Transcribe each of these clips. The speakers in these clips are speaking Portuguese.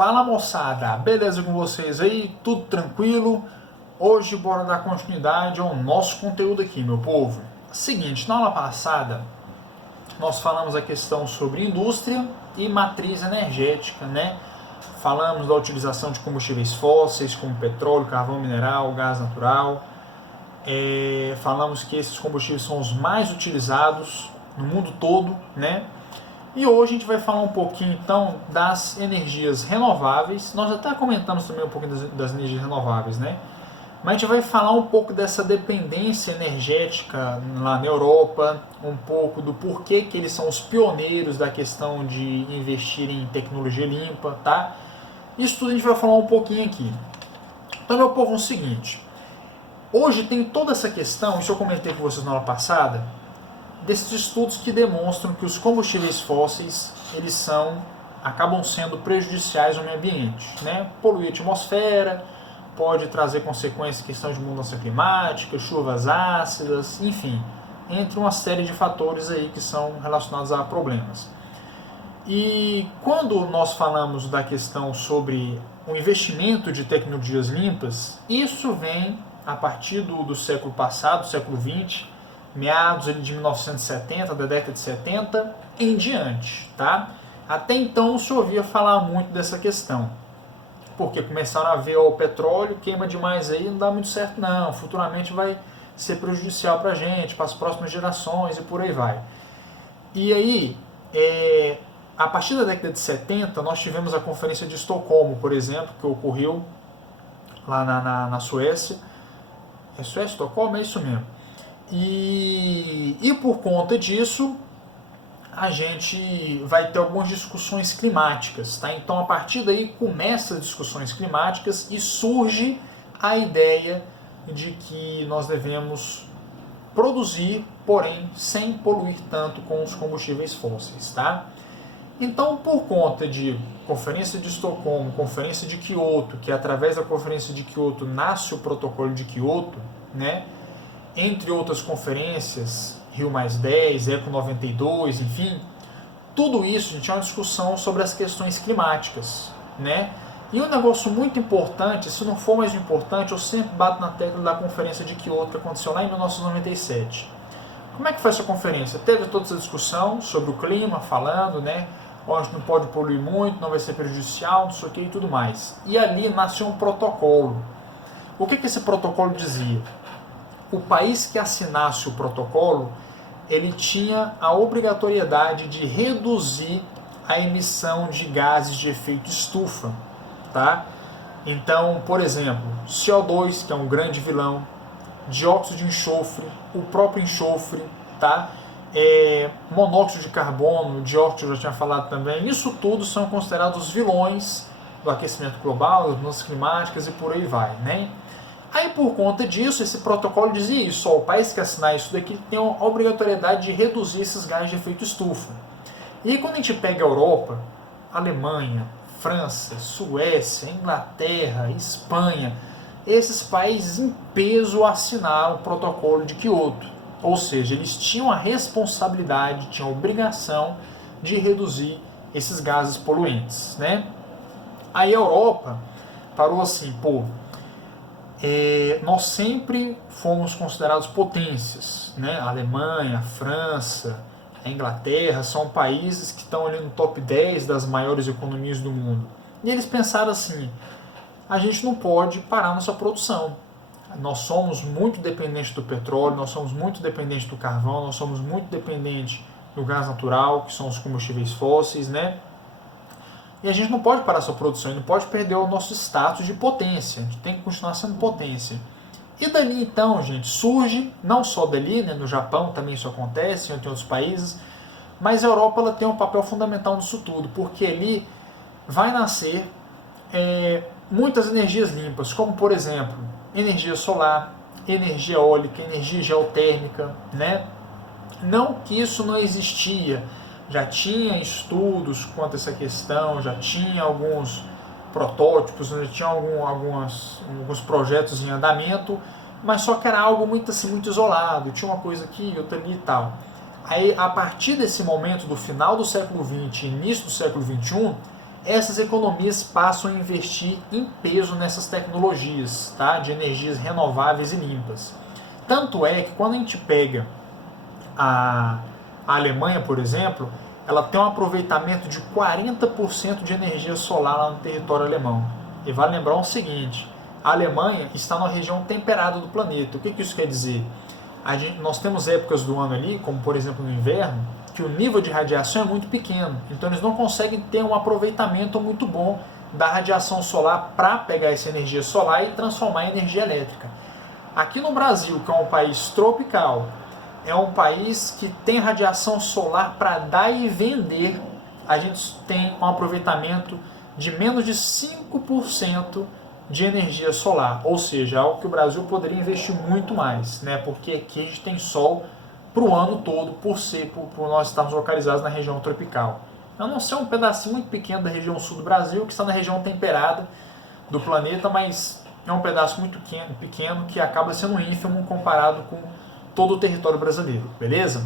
Fala moçada, beleza com vocês aí? Tudo tranquilo? Hoje bora dar continuidade ao nosso conteúdo aqui, meu povo. Seguinte, na aula passada nós falamos a questão sobre indústria e matriz energética, né? Falamos da utilização de combustíveis fósseis como petróleo, carvão mineral, gás natural. Falamos que esses combustíveis são os mais utilizados no mundo todo, né? E hoje a gente vai falar um pouquinho então das energias renováveis. Nós até comentamos também um pouquinho das energias renováveis, né? Mas a gente vai falar um pouco dessa dependência energética lá na Europa, um pouco do porquê que eles são os pioneiros da questão de investir em tecnologia limpa, tá? Isso tudo a gente vai falar um pouquinho aqui. Então, meu povo, é o seguinte. Hoje tem toda essa questão, isso eu comentei com vocês na aula passada, desses estudos que demonstram que os combustíveis fósseis acabam sendo prejudiciais ao meio ambiente, né? Poluir a atmosfera, pode trazer consequências em questão de mudança climática, chuvas ácidas, enfim, entre uma série de fatores aí que são relacionados a problemas. E quando nós falamos da questão sobre o investimento de tecnologias limpas, isso vem a partir do século passado, século XX, meados de 1970, da década de 70 em diante, tá? Até então não se ouvia falar muito dessa questão, porque começaram a ver o petróleo queima demais aí, não dá muito certo não, futuramente vai ser prejudicial para a gente, para as próximas gerações e por aí vai. E aí, a partir da década de 70, nós tivemos a Conferência de Estocolmo, por exemplo, que ocorreu lá na Suécia. É Suécia, Estocolmo? É isso mesmo. E por conta disso, a gente vai ter algumas discussões climáticas, tá? Então, a partir daí, começam as discussões climáticas e surge a ideia de que nós devemos produzir, porém, sem poluir tanto com os combustíveis fósseis, tá? Então, por conta de Conferência de Estocolmo, Conferência de Kyoto, que através da Conferência de Kyoto nasce o Protocolo de Kyoto, né? Entre outras conferências, Rio+10, Eco 92, enfim, tudo isso, gente, é uma discussão sobre as questões climáticas, né? E um negócio muito importante, se não for mais importante, eu sempre bato na tecla da Conferência de Kyoto, que aconteceu lá em 1997. Como é que foi essa conferência? Teve toda essa discussão sobre o clima, falando, né? Onde não pode poluir muito, não vai ser prejudicial, não sei o que e tudo mais. E ali nasceu um protocolo. O que esse protocolo dizia? O país que assinasse o protocolo, ele tinha a obrigatoriedade de reduzir a emissão de gases de efeito estufa, tá? Então, por exemplo, CO2, que é um grande vilão, dióxido de enxofre, o próprio enxofre, tá? Monóxido de carbono, dióxido, eu já tinha falado também, isso tudo são considerados vilões do aquecimento global, das mudanças climáticas e por aí vai, né? Aí, por conta disso, esse protocolo dizia isso, o país que assinar isso daqui tem a obrigatoriedade de reduzir esses gases de efeito estufa. E aí, quando a gente pega a Europa, Alemanha, França, Suécia, Inglaterra, Espanha, esses países em peso assinaram o protocolo de Kyoto. Ou seja, eles tinham a responsabilidade, tinham a obrigação de reduzir esses gases poluentes, né? Aí a Europa parou assim, nós sempre fomos considerados potências, né? A Alemanha, a França, a Inglaterra são países que estão ali no top 10 das maiores economias do mundo. E eles pensaram assim, a gente não pode parar nossa produção. Nós somos muito dependentes do petróleo, nós somos muito dependentes do carvão, nós somos muito dependentes do gás natural, que são os combustíveis fósseis, né? E a gente não pode parar essa produção, a gente não pode perder o nosso status de potência, a gente tem que continuar sendo potência. E dali então, gente, surge, não só dali, né, no Japão também isso acontece, em outros países, mas a Europa ela tem um papel fundamental nisso tudo, porque ali vai nascer muitas energias limpas, como por exemplo, energia solar, energia eólica, energia geotérmica, né? Não que isso não existia, já tinha estudos quanto a essa questão, já tinha alguns protótipos, já tinha alguns projetos em andamento, mas só que era algo muito assim, muito isolado, tinha uma coisa aqui, outra ali e tal. Aí, a partir desse momento, do final do século XX e início do século XXI, essas economias passam a investir em peso nessas tecnologias, tá? De energias renováveis e limpas. Tanto é que quando a gente pega a Alemanha, por exemplo, ela tem um aproveitamento de 40% de energia solar lá no território alemão. E vale lembrar o seguinte, a Alemanha está numa região temperada do planeta. O que isso quer dizer? Nós temos épocas do ano ali, como por exemplo no inverno, que o nível de radiação é muito pequeno. Então eles não conseguem ter um aproveitamento muito bom da radiação solar para pegar essa energia solar e transformar em energia elétrica. Aqui no Brasil, que é um país tropical, é um país que tem radiação solar para dar e vender, a gente tem um aproveitamento de menos de 5% de energia solar, ou seja, algo que o Brasil poderia investir muito mais, né? Porque aqui a gente tem sol para o ano todo, por nós estarmos localizados na região tropical. A não ser um pedacinho muito pequeno da região sul do Brasil, que está na região temperada do planeta, mas é um pedaço muito pequeno que acaba sendo ínfimo comparado com todo o território brasileiro, beleza?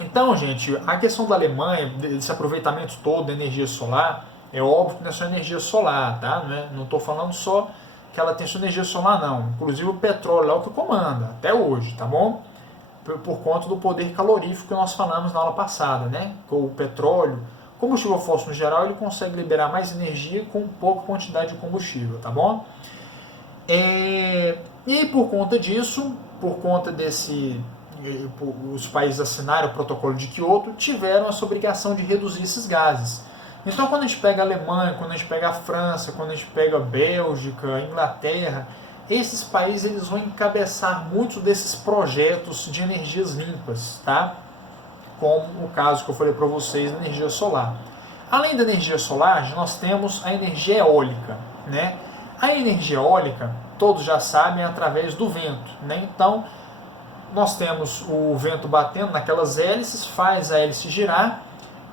Então, gente, a questão da Alemanha, desse aproveitamento todo da energia solar, é óbvio que não é só energia solar, tá? Não estou falando só que ela tem sua energia solar, não. Inclusive o petróleo é o que comanda, até hoje, tá bom? Por conta do poder calorífico que nós falamos na aula passada, né? O petróleo, combustível fóssil no geral, ele consegue liberar mais energia com pouca quantidade de combustível, tá bom? E por conta disso, por conta os países assinaram o protocolo de Kyoto, tiveram essa obrigação de reduzir esses gases. Então, quando a gente pega a Alemanha, quando a gente pega a França, quando a gente pega a Bélgica, a Inglaterra, esses países eles vão encabeçar muitos desses projetos de energias limpas, tá? Como o caso que eu falei para vocês da energia solar. Além da energia solar, nós temos a energia eólica, né? A energia eólica, todos já sabem, é através do vento, né? Então, nós temos o vento batendo naquelas hélices, faz a hélice girar,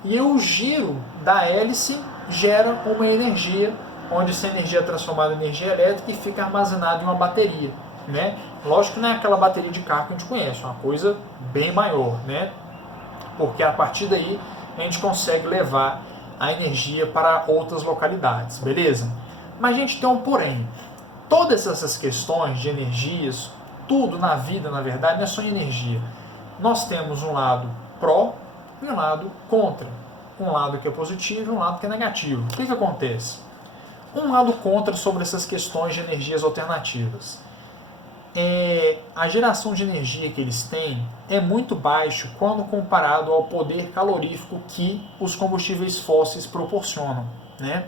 e o giro da hélice gera uma energia, onde essa energia é transformada em energia elétrica e fica armazenada em uma bateria, né? Lógico que não é aquela bateria de carro que a gente conhece, é uma coisa bem maior, né? Porque a partir daí a gente consegue levar a energia para outras localidades, beleza? Mas a gente tem um porém. Todas essas questões de energias, tudo na vida, na verdade, não é só energia. Nós temos um lado pró e um lado contra. Um lado que é positivo e um lado que é negativo. O que acontece? Um lado contra sobre essas questões de energias alternativas. A geração de energia que eles têm é muito baixo quando comparado ao poder calorífico que os combustíveis fósseis proporcionam, né?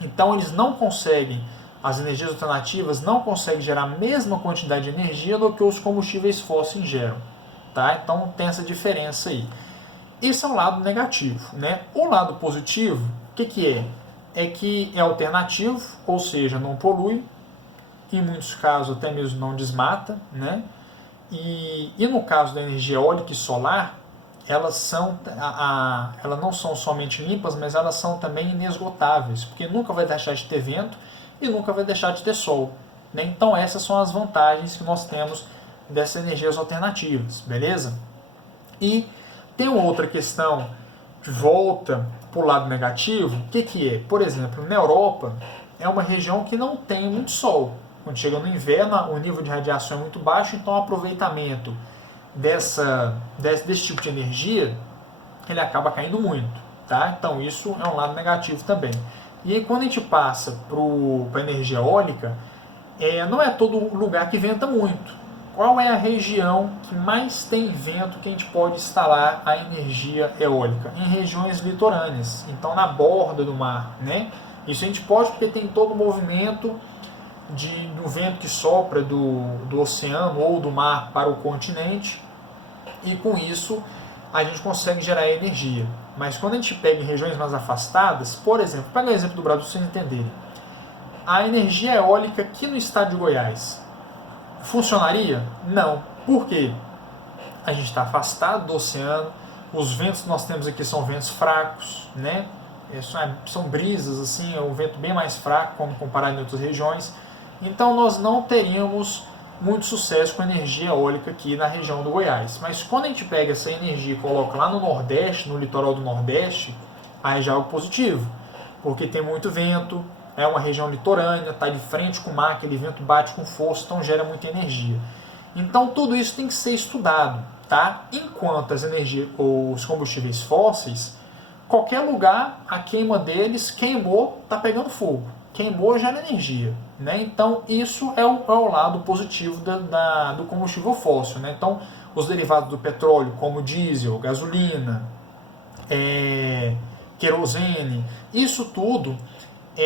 Então eles não conseguem, as energias alternativas não conseguem gerar a mesma quantidade de energia do que os combustíveis fósseis geram, tá? Então tem essa diferença aí. Esse é um lado negativo, né? O lado positivo, o que é? É que é alternativo, ou seja, não polui, em muitos casos até mesmo não desmata, né? E no caso da energia eólica e solar, elas não são somente limpas, mas elas são também inesgotáveis, porque nunca vai deixar de ter vento e nunca vai deixar de ter sol, né? Então essas são as vantagens que nós temos dessas energias alternativas, beleza? E tem uma outra questão de volta para o lado negativo, o que é? Por exemplo, na Europa é uma região que não tem muito sol. Quando chega no inverno, o nível de radiação é muito baixo, então o aproveitamento desse tipo de energia, ele acaba caindo muito, tá? Então isso é um lado negativo também. E aí, quando a gente passa para a energia eólica, não é todo lugar que venta muito. Qual é a região que mais tem vento que a gente pode instalar a energia eólica? Em regiões litorâneas, então na borda do mar, né? Isso a gente pode porque tem todo o movimento do vento que sopra do oceano ou do mar para o continente, e com isso a gente consegue gerar energia. Mas quando a gente pega em regiões mais afastadas, por exemplo, pega o exemplo do Brasil para vocês entenderem, a energia eólica aqui no estado de Goiás funcionaria? Não. Por quê? A gente está afastado do oceano, os ventos que nós temos aqui são ventos fracos, né? São brisas, assim, é um vento bem mais fraco, como comparado em outras regiões. Então nós não teríamos muito sucesso com a energia eólica aqui na região do Goiás. Mas quando a gente pega essa energia e coloca lá no Nordeste, no litoral do Nordeste, aí já é algo positivo. porque tem muito vento, é uma região litorânea, está de frente com o mar, aquele vento bate com força, então gera muita energia. Então tudo isso tem que ser estudado, tá? Enquanto as energias, os combustíveis fósseis, qualquer lugar, a queima deles, queimou, está pegando fogo. Queimou, gera energia. Né? Então isso é o lado positivo do combustível fóssil. Né? Então os derivados do petróleo, como diesel, gasolina, querosene, isso tudo,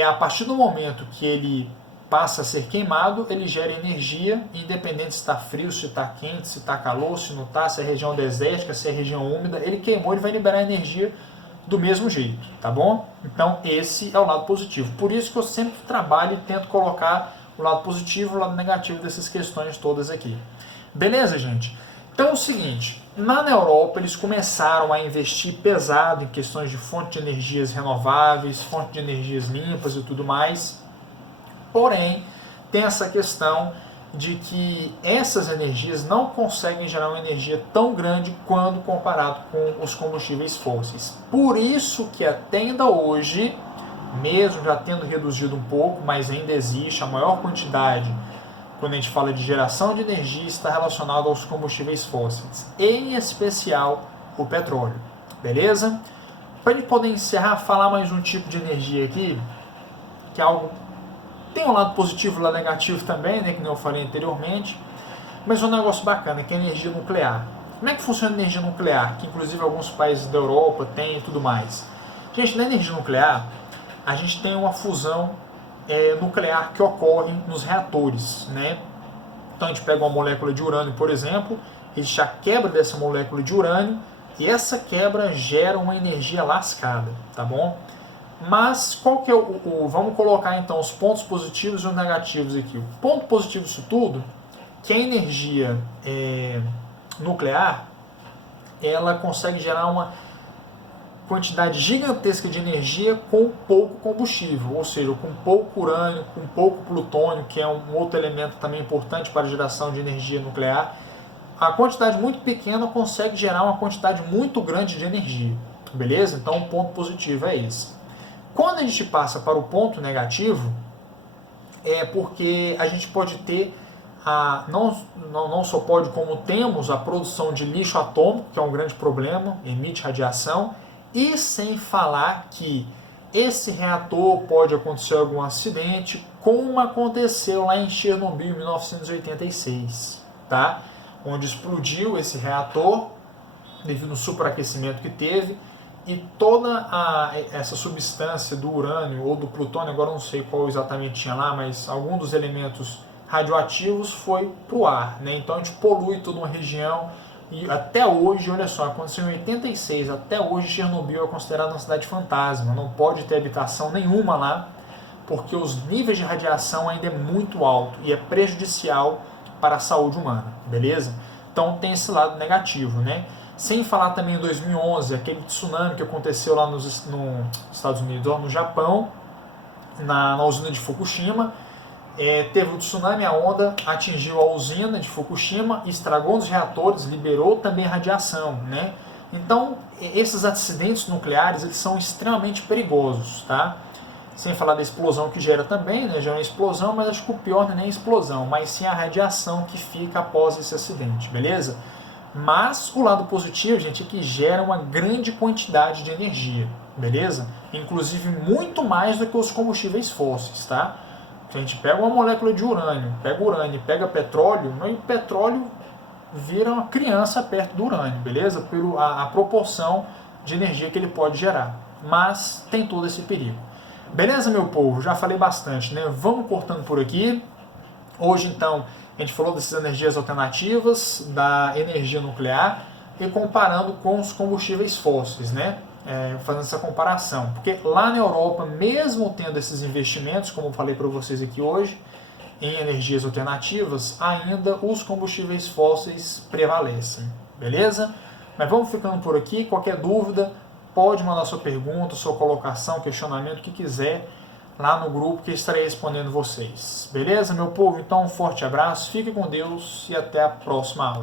a partir do momento que ele passa a ser queimado, ele gera energia, independente se está frio, se está quente, se está calor, se não está, se é região desértica, se é região úmida, ele queimou, ele vai liberar energia do mesmo jeito, tá bom? Então esse é o lado positivo. Por isso que eu sempre trabalho e tento colocar o lado positivo e o lado negativo dessas questões todas aqui. Beleza, gente? Então é o seguinte, na Europa eles começaram a investir pesado em questões de fonte de energias renováveis, fonte de energias limpas e tudo mais. Porém, tem essa questão de que essas energias não conseguem gerar uma energia tão grande quando comparado com os combustíveis fósseis. Por isso que até ainda hoje, mesmo já tendo reduzido um pouco, mas ainda existe a maior quantidade, quando a gente fala de geração de energia, está relacionado aos combustíveis fósseis, em especial o petróleo. Beleza? Para a gente poder encerrar, falar mais um tipo de energia aqui, que é algo tem um lado positivo e um lado negativo também, né, que eu falei anteriormente, mas é um negócio bacana, que é a energia nuclear. Como é que funciona a energia nuclear? Que inclusive alguns países da Europa têm e tudo mais. Gente, na energia nuclear, a gente tem uma fusão nuclear que ocorre nos reatores. Né? Então a gente pega uma molécula de urânio, por exemplo, existe a quebra dessa molécula de urânio, e essa quebra gera uma energia lascada, tá bom? Mas qual que é vamos colocar então os pontos positivos e os negativos aqui. O ponto positivo disso tudo, que a energia nuclear, ela consegue gerar uma quantidade gigantesca de energia com pouco combustível, ou seja, com pouco urânio, com pouco plutônio, que é um outro elemento também importante para a geração de energia nuclear. A quantidade muito pequena consegue gerar uma quantidade muito grande de energia, beleza? Então o ponto positivo é esse. Quando a gente passa para o ponto negativo, é porque a gente pode ter, não só pode, como temos a produção de lixo atômico, que é um grande problema, emite radiação, e sem falar que esse reator pode acontecer algum acidente, como aconteceu lá em Chernobyl em 1986, tá? Onde explodiu esse reator devido ao superaquecimento que teve, e toda essa substância do urânio ou do plutônio, agora não sei qual exatamente tinha lá, mas algum dos elementos radioativos foi para o ar. Né? Então a gente polui toda uma região, e até hoje, olha só, aconteceu em 86, até hoje Chernobyl é considerada uma cidade fantasma, não pode ter habitação nenhuma lá, porque os níveis de radiação ainda é muito alto e é prejudicial para a saúde humana, beleza? Então tem esse lado negativo, né? Sem falar também em 2011, aquele tsunami que aconteceu lá nos Estados Unidos, no Japão, na usina de Fukushima. Teve o tsunami, a onda atingiu a usina de Fukushima, estragou os reatores, liberou também radiação. Né? Então, esses acidentes nucleares eles são extremamente perigosos. Tá? Sem falar da explosão que gera também, né? Gera uma explosão, mas acho que o pior não é nem a explosão, mas sim a radiação que fica após esse acidente, beleza? Mas o lado positivo, gente, é que gera uma grande quantidade de energia, beleza? Inclusive muito mais do que os combustíveis fósseis, tá? Se a gente pega uma molécula de urânio, pega petróleo, o petróleo vira uma criança perto do urânio, beleza? A proporção de energia que ele pode gerar. Mas tem todo esse perigo. Beleza, meu povo? Já falei bastante, né? Vamos cortando por aqui. Hoje, então, a gente falou dessas energias alternativas, da energia nuclear, e comparando com os combustíveis fósseis, né? Fazendo essa comparação. Porque lá na Europa, mesmo tendo esses investimentos, como eu falei para vocês aqui hoje, em energias alternativas, ainda os combustíveis fósseis prevalecem. Beleza? Mas vamos ficando por aqui. Qualquer dúvida, pode mandar sua pergunta, sua colocação, questionamento, o que quiser, lá no grupo que eu estarei respondendo vocês. Beleza, meu povo? Então, um forte abraço, fique com Deus e até a próxima aula.